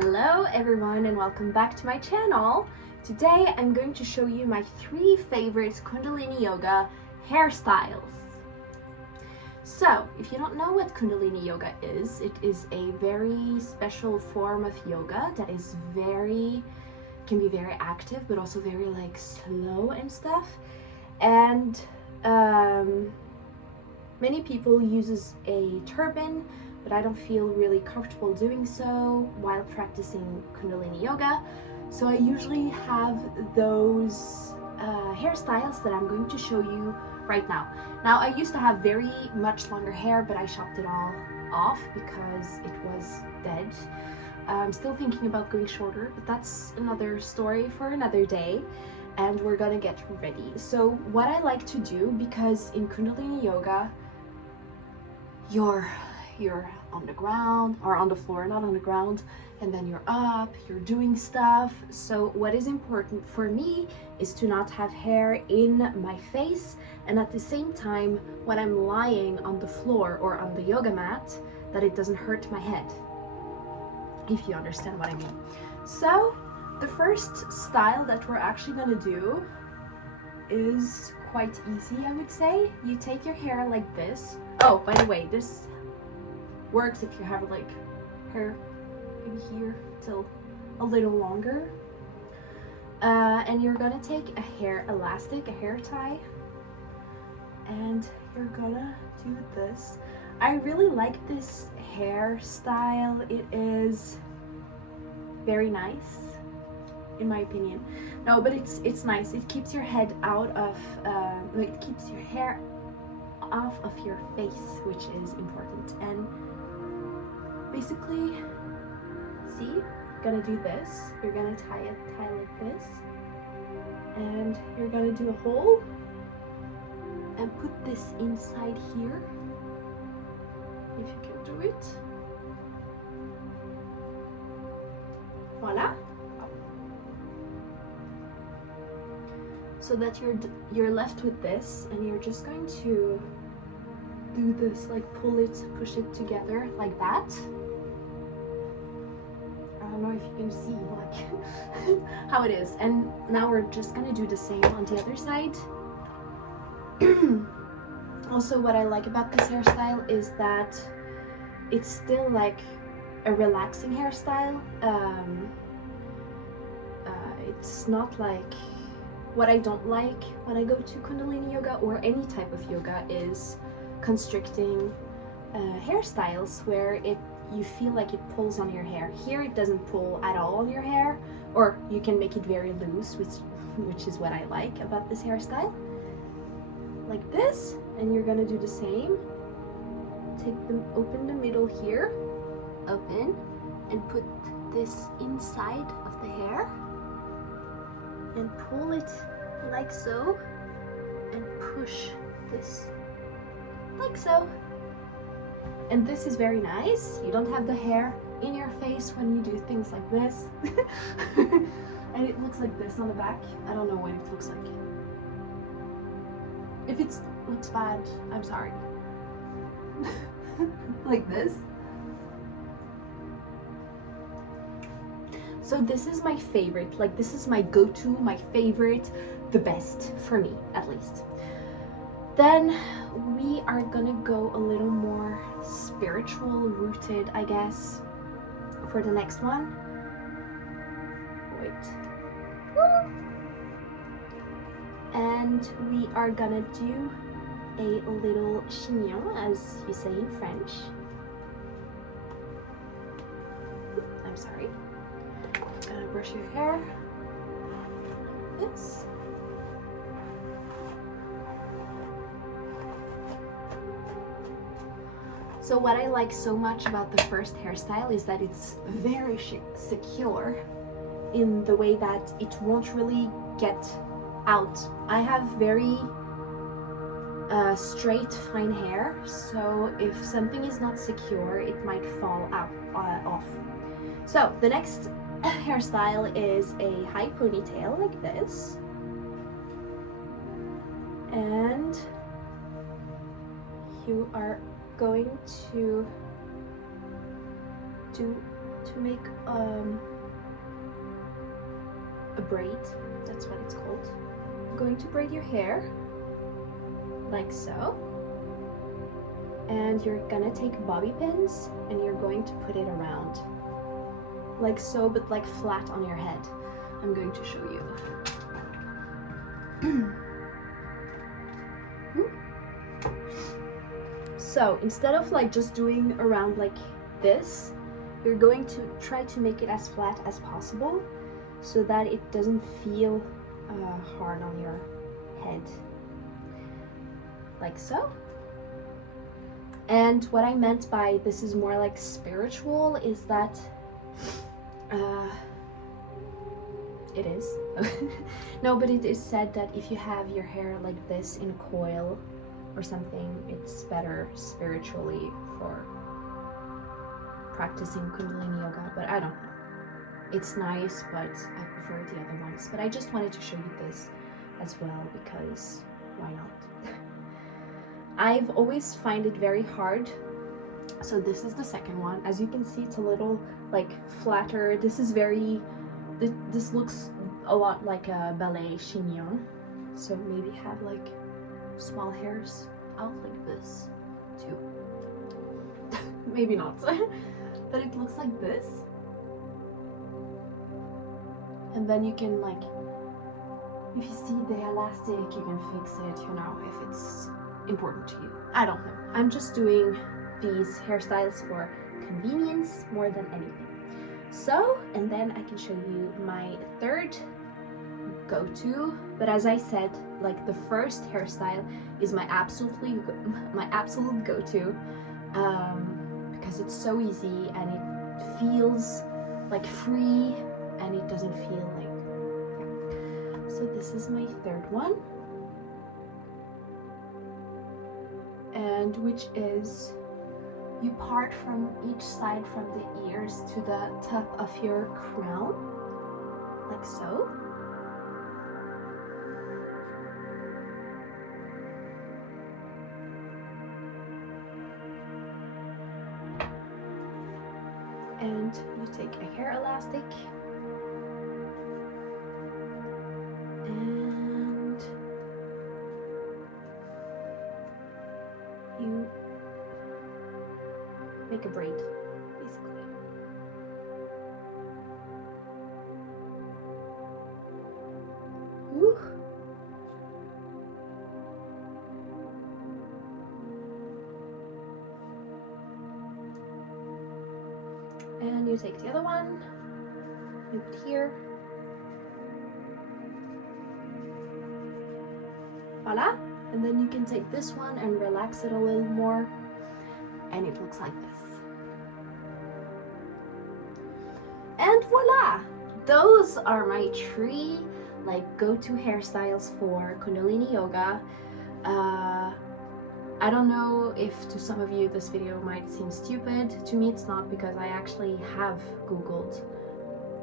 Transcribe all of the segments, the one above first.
Hello everyone and welcome back to my channel. Today I'm going to show you my 3 favorite Kundalini Yoga hairstyles. So, if you don't know what Kundalini Yoga is, it is a very special form of yoga that is can be very active but also very slow and stuff. And many people uses a turban, but I don't feel really comfortable doing so while practicing Kundalini Yoga. So I usually have those hairstyles that I'm going to show you right now. Now, I used to have very much longer hair, but I chopped it all off because it was dead. I'm still thinking about going shorter, but that's another story for another day. And we're gonna get ready. So what I like to do, because in Kundalini Yoga, you're on the ground, or on the floor, not on the ground, and then you're up, you're doing stuff. So what is important for me is to not have hair in my face, and at the same time, when I'm lying on the floor or on the yoga mat, that it doesn't hurt my head, if you understand what I mean. So the first style that we're actually gonna do is quite easy, I would say. You take your hair like this. Oh, by the way, this works if you have hair maybe here till a little longer. And you're gonna take a hair elastic, a hair tie, and you're gonna do this. I really like this hairstyle. It is very nice, in my opinion. No, but it's nice. It keeps your head out of it keeps your hair off of your face, which is important. And basically, see, you're gonna do this. You're gonna tie like this, and you're gonna do a hole and put this inside here, if you can do it. Voila. So that you're left with this, and you're just going to do this, pull it, push it together like that. I don't know if you can see how it is. And now we're just gonna do the same on the other side. Also, what I like about this hairstyle is that it's still a relaxing hairstyle. It's not what I don't like when I go to Kundalini Yoga or any type of yoga is constricting hairstyles where you feel like it pulls on your hair. Here it doesn't pull at all on your hair, or you can make it very loose, which is what I like about this hairstyle. Like this, and you're gonna do the same. Open the middle here, open, and put this inside of the hair, and pull it like so, and push this like so. And this is very nice. You don't have the hair in your face when you do things like this. And it looks like this on the back. I don't know what it looks like. If it looks bad, I'm sorry. Like this. So this is my favorite. This is my go-to, my favorite, the best for me, at least. Then we are gonna go a little more spiritual rooted, I guess, for the next one. Wait. And we are gonna do a little chignon, as you say in French. I'm sorry. Gonna brush your hair like this. So what I like so much about the first hairstyle is that it's very secure in the way that it won't really get out. I have very straight, fine hair, so if something is not secure, it might fall out off. So the next hairstyle is a high ponytail like this, and you are going to do to make a braid. That's what it's called. I'm going to braid your hair like so, and you're gonna take bobby pins and you're going to put it around like so, but like flat on your head. I'm going to show you. So instead of like just doing around like this, you're going to try to make it as flat as possible so that it doesn't feel hard on your head, like so. And what I meant by this is more like spiritual is that it is no, but it is said that if you have your hair like this in a coil or something, it's better spiritually for practicing kundalini yoga, but I don't know. It's nice, but I prefer the other ones. But I just wanted to show you this as well because why not? I've always find it very hard. So this is the second one. As you can see, it's a little like flatter. This is very, this looks a lot like a ballet chignon. So maybe have like small hairs out like this too. Maybe not. But it looks like this. And then you can like, if you see the elastic, you can fix it, you know, if it's important to you. I don't know. I'm just doing these hairstyles for convenience more than anything. So, and then I can show you my third go-to. But as I said, like the first hairstyle is my absolute go-to because it's so easy and it feels like free and it doesn't feel like, yeah. So this is my third one, and which is you part from each side from the ears to the top of your crown, like so. And you take a hair elastic and you make a braid, basically. Woo. And you take the other one, you put here. Voila! And then you can take this one and relax it a little more, and it looks like this. And voila! Those are my three like go-to hairstyles for Kundalini yoga. I don't know if to some of you this video might seem stupid. To me it's not, because I actually have googled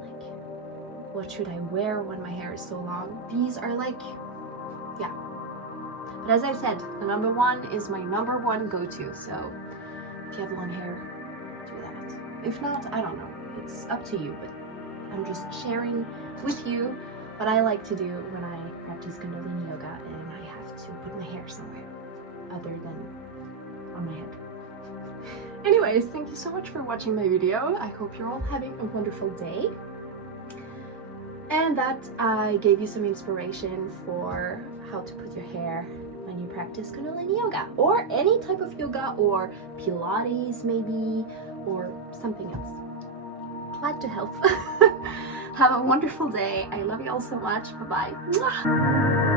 like what should I wear when my hair is so long. These are like, yeah. But as I said, the number one is my number one go-to. So if you have long hair, do that. If not, I don't know. It's up to you, but I'm just sharing with you what I like to do when I practice Kundalini yoga and I have to put my hair somewhere other than on my head. Anyways, thank you so much for watching my video. I hope you're all having a wonderful day and that I gave you some inspiration for how to put your hair when you practice Kundalini yoga, or any type of yoga, or Pilates maybe, or something else. Glad to help. Have a wonderful day. I love you all so much. Bye-bye.